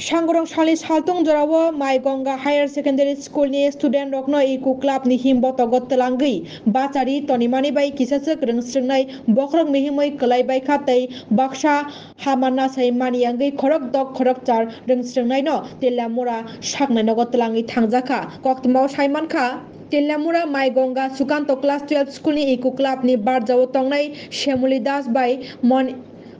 Shangrong Shali Saltung Jorawo, my Gonga Higher Secondary School ni student rokno iku club ni himbo togot telangi. Bacari Tony Mani by Kisasek Rungstringnai, Bokrok Mihimoi Kalai by Katay, Baksha Hamana Sai Mani Yangi, Korok Dog Korok Jar, Rungstringnai no, Telamura, Shakna Nogot Telangi Tangzaka, Koktmo Shaimanka. Telamura my Gonga Sukanto class 12 school ni iku club ni Barjawo Tongnai, Shemuli Das by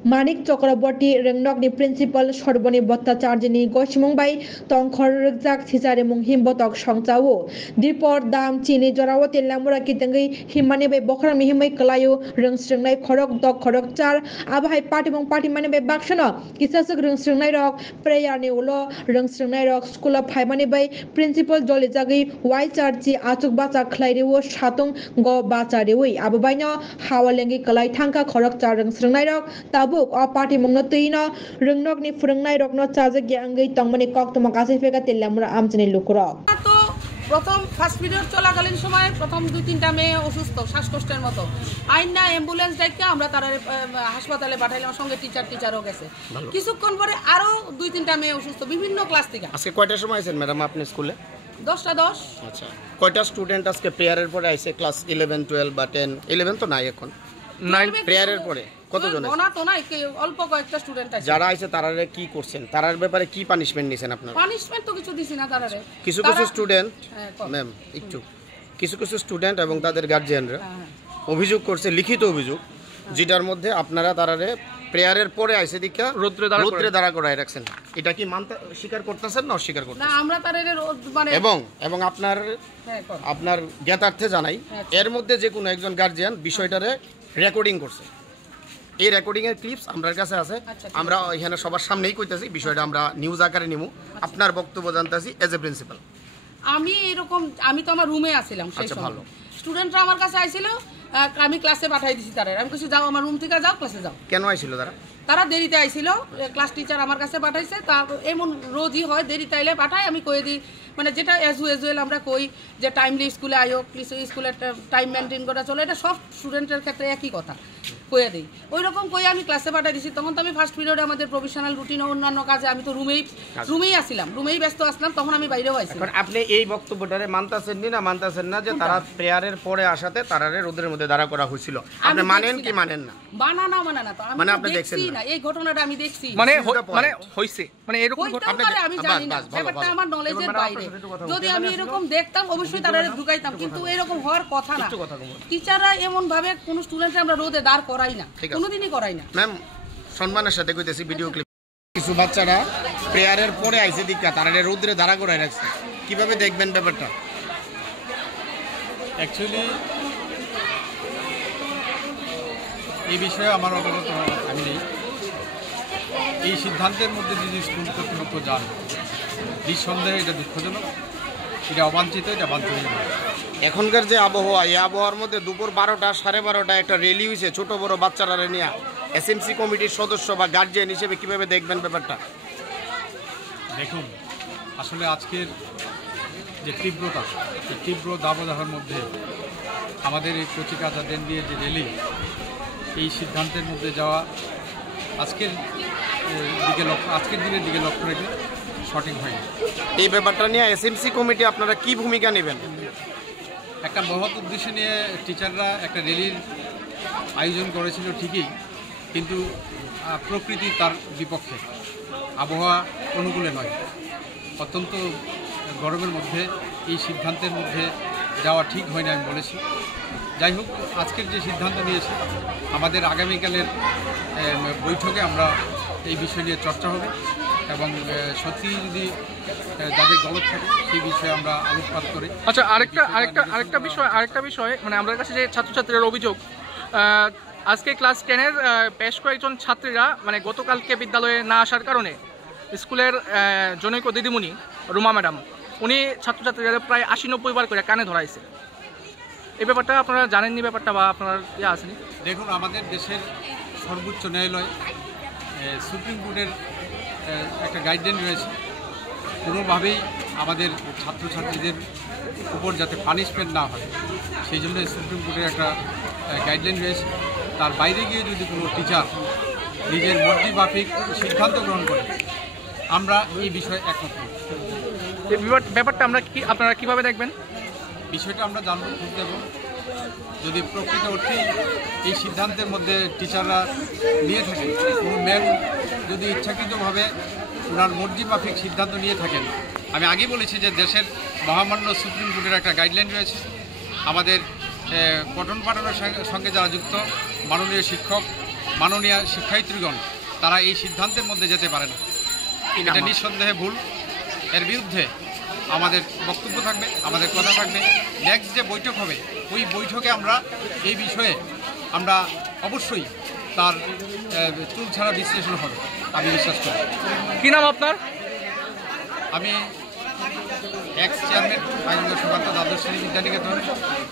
Manik Chakraborty Rengnok ni principal Sorboni Bhattacharya ni Goshmung bai Tongkhor Rukjak Thizare mung himbotok songchawo Dipor Dam Chini Jorawo Telamura Kitangi Himani bai Bokra Mihimai Kalayo Rungstringnai Khorok Dok Khorok Char Abhai Party mung Party mani bai Bakshano Kisasuk Rungstringnai Rok Prayer ni ulo Rungstringnai Rok School of Haimani bai Principal Jolijagi Wai Charchi Achuk Bacha Khlairewo Shatung Go Bacharewi Ababaino Hawalengi Kalai Thangka Khorok Char Rungstringnai Rok Buk or party Mongotina, Rungnok ni Frungnai Rock not Chaza Gangi, Tomani Kok to Makasi Fega Telamura Amtani Lukuro. প্রথম first period চলাকালীন সময় প্রথম 2-3টা মেয়ে অসুস্থ শ্বাসকষ্টের মতো আইনা ambulance ডাইকা আমরা তারা হাসপাতালে পাঠাইলাম সঙ্গে টিচারও গেছে কিছুক্ষণ পরে আরো 2-3টা মেয়ে অসুস্থ বিভিন্ন ক্লাস থেকে আজকে কয়টার সময় আছেন ম্যাডাম আপনি স্কুলে 10টা 10 আচ্ছা কয়টা স্টুডেন্ট আজকে প্রেয়ারের পরে আইছে ক্লাস 11 12 বা 10 11 তো নাই এখন 9 প্রেয়ারের পরে কতজন আছে না তো নাই অল্প কয়েকটা স্টুডেন্ট আছে যারা আইছে তারারে কি করছেন তারার ব্যাপারে কি পানিশমেন্ট নিছেন আপনারা পানিশমেন্ট তো কিছু দিছি না তারারে কিছু স্টুডেন্ট ম্যাম একটু কিছু স্টুডেন্ট এবং তাদের গার্জিয়ানরা অভিযোগ করছে লিখিত অভিযোগ যেটার মধ্যে আপনারা তারারে প্রেয়ারের পরে আইছে দীক্ষা রৌদ্রে দাঁড়া করায় রাখছেন এটা কি মানতে স্বীকার করতেছেন না অস্বীকার করতেছেন না আমরা তারারে মানে এবং আপনার জ্ঞাতার্থে জানাই এর মধ্যে যে কোনো একজন গার্জিয়ান বিষয়টারে রেকর্ডিং করছে এই রেকর্ডিং এর ক্লিপস আমার কাছে আছে আমরা এখানে সবার সামনেই কইতাছি বিষয়টা আমরা নিউজ আকারে নিমু আপনার বক্তব্য জানতাছি এজ এ প্রিন্সিপাল আমি তো আমার রুমে আছিলাম সেই সময় স্টুডেন্টরা আমার কাছে আইছিল আমি ক্লাসে পাঠাই দিছি তারে আমি কইছি যাও আমার রুম থেকে যাও ক্লাসে যাও কেন আইছিল তারা দেরিতে আইছিল ক্লাস টিচার আমার কাছে পাঠাইছে তা এমন রোজই হয় দেরিতে আইলে পাঠাই আমি কই দিই মানে যেটা অ্যাজ আমরা কই যে টাইমলি স্কুলে আয়ো স্কুলের টাইম মেনটেন করা চলে এটা সব স্টুডেন্টের ক্ষেত্রে একই কথা কইয়া দিই ওই রকম কই আমি ক্লাসে পাঠাই দিছি তখন তো আমি ফার্স্ট পিরিয়ডে আমাদের প্রফেশনাল রুটিন ও অন্যান্য কাজে আমি তো রুমেই আসছিলাম রুমেই ব্যস্ত আসলাম তখন আমি বাইরেও আইছি এখন আপনি এই বক্তব্যটারে মানতাছেন না যে তারা প্রেয়ারের পরে আসাতে তারারে রোদের মধ্যে দাঁড়া করা হয়েছিল আপনি মানেন কি মানেন না মানে না তো আমি দেখছি না এই ঘটনাটা আমি দেখছি মানে হইছে মানে এরকম আমি জানি না ব্যাপারটা আমার নলেজের বাইরে যদি আমি এরকম দেখতাম অবশ্যই তারা ঢুকাইতাম কিন্তু এরকম হওয়ার কথা না টিচাররা এমন ভাবে কোন স্টুডেন্টকে আমরা রোদে দাঁড় করাই না কোনোদিনই করাই না ম্যাম সম্মানের সাথে কইতেছি ভিডিও ক্লিপ কিছু বাচ্চারা প্রেয়ারের পরে আইছে দীক্ষা তারা রোদে দাঁড়া করায় রাখছে কিভাবে দেখবেন ব্যাপারটা অ্যাকচুয়ালি এই বিষয়ে আমার অবগত আমি নেই এই সিদ্ধান্তের মধ্যে যদি স্কুল কর্তৃপক্ষ যান নিঃসন্দেহে এটা দুঃখজনক এটা অবাঞ্ছিত এটা বাঞ্ছনীয় এখনকার যে আবহাওয়া এই আবহাওয়ার মধ্যে দুপুর 12টা 12:30 একটা র্যালি হয়েছে ছোট বড় বাচ্চারা নিয়ে এসএমসি কমিটির সদস্য বা গার্জিয়ান হিসেবে কিভাবে দেখবেন ব্যাপারটা দেখুন আসলে আজকের যে তীব্রতা এই তীব্র দাবদাহের মধ্যে আমাদের এই কচিকাচাদের নিয়ে যে র্যালি এই সিদ্ধান্তের মধ্যে যাওয়া আজকের দিনের দিকে লক্ষ্য রেখে সঠিক হয়নি এই ব্যাপারটা নিয়ে এসএমসি কমিটি আপনারা কি ভূমিকা নেবেন একটা মহৎ উদ্দেশ্য নিয়ে টিচাররা একটা র্যালির আয়োজন করেছিল ঠিকই কিন্তু প্রকৃতি তার বিপক্ষে আবহাওয়া অনুকূলে নয় অত্যন্ত গরমের মধ্যে এই সিদ্ধান্তের মধ্যে যাওয়া ঠিক হয় না আমি বলেছি যাই হোক আজকের যে সিদ্ধান্ত নিয়েছে আমাদের আগামীকালের বৈঠকে আমরা এই বিষয় নিয়ে চর্চা হবে এবং সত্যি যদি যাদের গলত থাকে সেই বিষয়ে আমরা আলোকপাত করি আচ্ছা আরেকটা বিষয় মানে আমাদের কাছে যে ছাত্রছাত্রীদের অভিযোগ আজকে ক্লাস 10-এর বেশ কয়েকজন ছাত্রীরা মানে গতকালকে বিদ্যালয়ে না আসার কারণে স্কুলের জনৈক দিদিমণি রুমা ম্যাডাম উনি ছাত্রছাত্রীদের প্রায় 80-90 বার করে কানে ধরাইছে এই ব্যাপারটা আপনারা জানেননি ব্যাপারটা বা আপনার আসেনি দেখুন আমাদের দেশের সর্বোচ্চ ন্যায়ালয় সুপ্রিম কোর্টের একটা গাইডলাইন রয়েছে কোনোভাবেই আমাদের ছাত্রছাত্রীদের উপর যাতে পানিশমেন্ট না হয় সেই জন্য সুপ্রিম কোর্টের একটা গাইডলাইন রয়েছে তার বাইরে গিয়ে যদি কোনো টিচার নিজের মর্জি মাফিক সিদ্ধান্ত গ্রহণ করে আমরা এই বিষয়ে একমত নই। এই ব্যাপারটা আপনারা কিভাবে দেখবেন? বিষয়টা আমরা জানবো, খোঁজ দেব। যদি প্রকৃত অর্থেই এই সিদ্ধান্তের মধ্যে টিচাররা নিয়ে থাকেন, কোনো ম্যাম যদি ইচ্ছাকৃতভাবে ওনার মর্জি মাফিক সিদ্ধান্ত নিয়ে থাকেন, আমি আগেই বলেছি যে দেশের মহামান্য সুপ্রিম কোর্টের একটা গাইডলাইন রয়েছে। আমাদের পঠন পাঠনের সঙ্গে যারা যুক্ত মাননীয় শিক্ষক, মাননীয় শিক্ষায়িত্রীগণ, তারা এই সিদ্ধান্তের মধ্যে যেতে পারে না। এটা নিঃসন্দেহে ভুল। এর বিরুদ্ধে আমাদের বক্তব্য থাকবে, আমাদের কথা থাকবে। নেক্সট যে বৈঠক হবে, ওই বৈঠকে আমরা এই বিষয়ে আমরা অবশ্যই তার চুল ছাড়া বিশ্লেষণ হবে, আমি বিশ্বাস করি। কী নাম আপনার? আমি এক্স চেয়ারম্যান আইনগঞ্জ সুকান্ত দ্বাদশ শ্রেণী বিদ্যানিকেতন।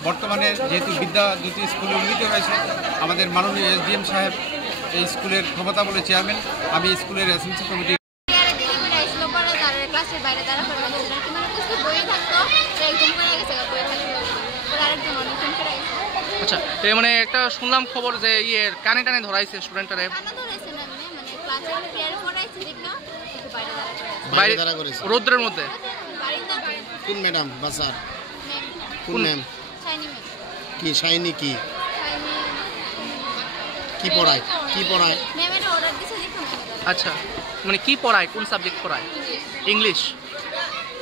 বর্তমানে যেহেতু বিদ্যাজ্যোতি স্কুলে উন্নীত হয়েছে, আমাদের মাননীয় SDM সাহেব এই স্কুলের ক্ষমতা বলে চেয়ারম্যান, আমি স্কুলের এসএমসি কমিটি। আচ্ছা, মানে একটা শুনলাম খবর যে কানে টানে ধরাইছে স্টুডেন্টরা রৌদ্রের মধ্যে। কোন ম্যাডাম? বাসার কোন ম্যাম? কি শাইনি? কি পড়ায়? আচ্ছা, মানে কি পড়ায়? কোন সাবজেক্ট পড়ায়? ইংলিশ।